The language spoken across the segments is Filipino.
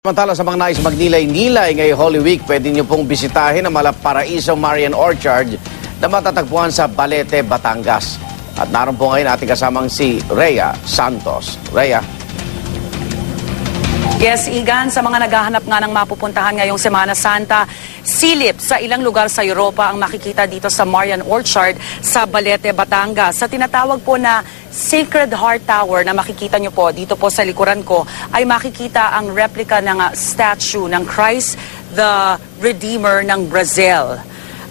Samantala sa mga nais magnilay-nilay ngayong Holy Week, pwede niyo pong bisitahin ang Malaparaíso Marian Orchard na matatagpuan sa Balete, Batangas. At naroon po ngayon ating kasamang si Rhea Santos. Rhea. Yes, Igan, sa mga naghahanap nga ng mapupuntahan ngayong Semana Santa, silip sa ilang lugar sa Europa ang makikita dito sa Marian Orchard sa Balete, Batangas. Sa tinatawag po na Sacred Heart Tower na makikita nyo po dito po sa likuran ko, ay makikita ang replica ng statue ng Christ the Redeemer ng Brazil.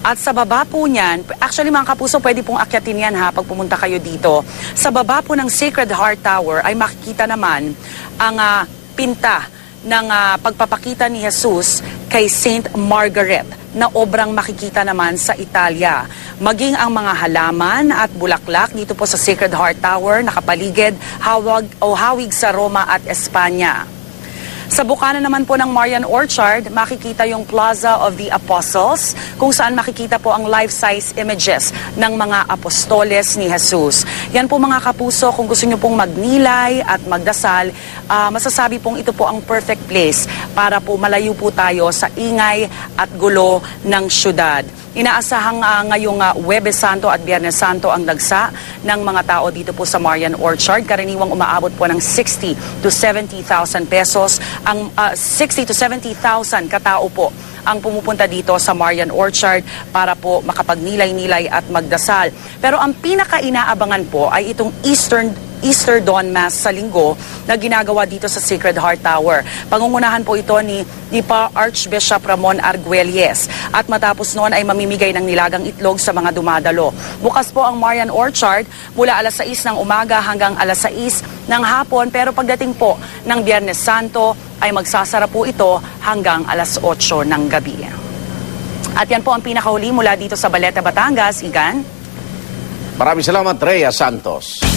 At sa baba po niyan, actually mga kapuso, pwede pong akyatin yan pag pumunta kayo dito. Sa baba po ng Sacred Heart Tower ay makikita naman ang pinta ng pagpapakita ni Jesus kay Saint Margaret na obrang makikita naman sa Italia. Maging ang mga halaman at bulaklak dito po sa Sacred Heart Tower nakapaligid, hawig sa Roma at Espanya. Sa bukana naman po ng Marian Orchard, makikita yung Plaza of the Apostles, kung saan makikita po ang life-size images ng mga apostoles ni Jesus. Yan po mga kapuso, kung gusto nyo pong magnilay at magdasal, masasabi pong ito po ang perfect place para po malayo po tayo sa ingay at gulo ng syudad. Inaasahang ngayong Huwebes Santo at Biyernes Santo ang dagsa ng mga tao dito po sa Marian Orchard. Karaniwang umaabot po ng 60 to 70,000 pesos. Ang 60 to 70,000 katao po ang pumupunta dito sa Marian Orchard para po makapagnilay-nilay at magdasal. Pero ang pinaka-inaabangan po ay itong Easter Dawn Mass sa linggo na ginagawa dito sa Sacred Heart Tower. Pangungunahan po ito ni Archbishop Ramon Arguelles. At matapos noon ay mamimigay ng nilagang itlog sa mga dumadalo. Bukas po ang Marian Orchard mula alas 6 ng umaga hanggang alas 6 ng hapon. Pero pagdating po ng Biyernes Santo ay magsasara po ito hanggang alas 8 ng gabi. At yan po ang pinakahuli mula dito sa Balete, Batangas. Igan? Maraming salamat, Rhea Santos.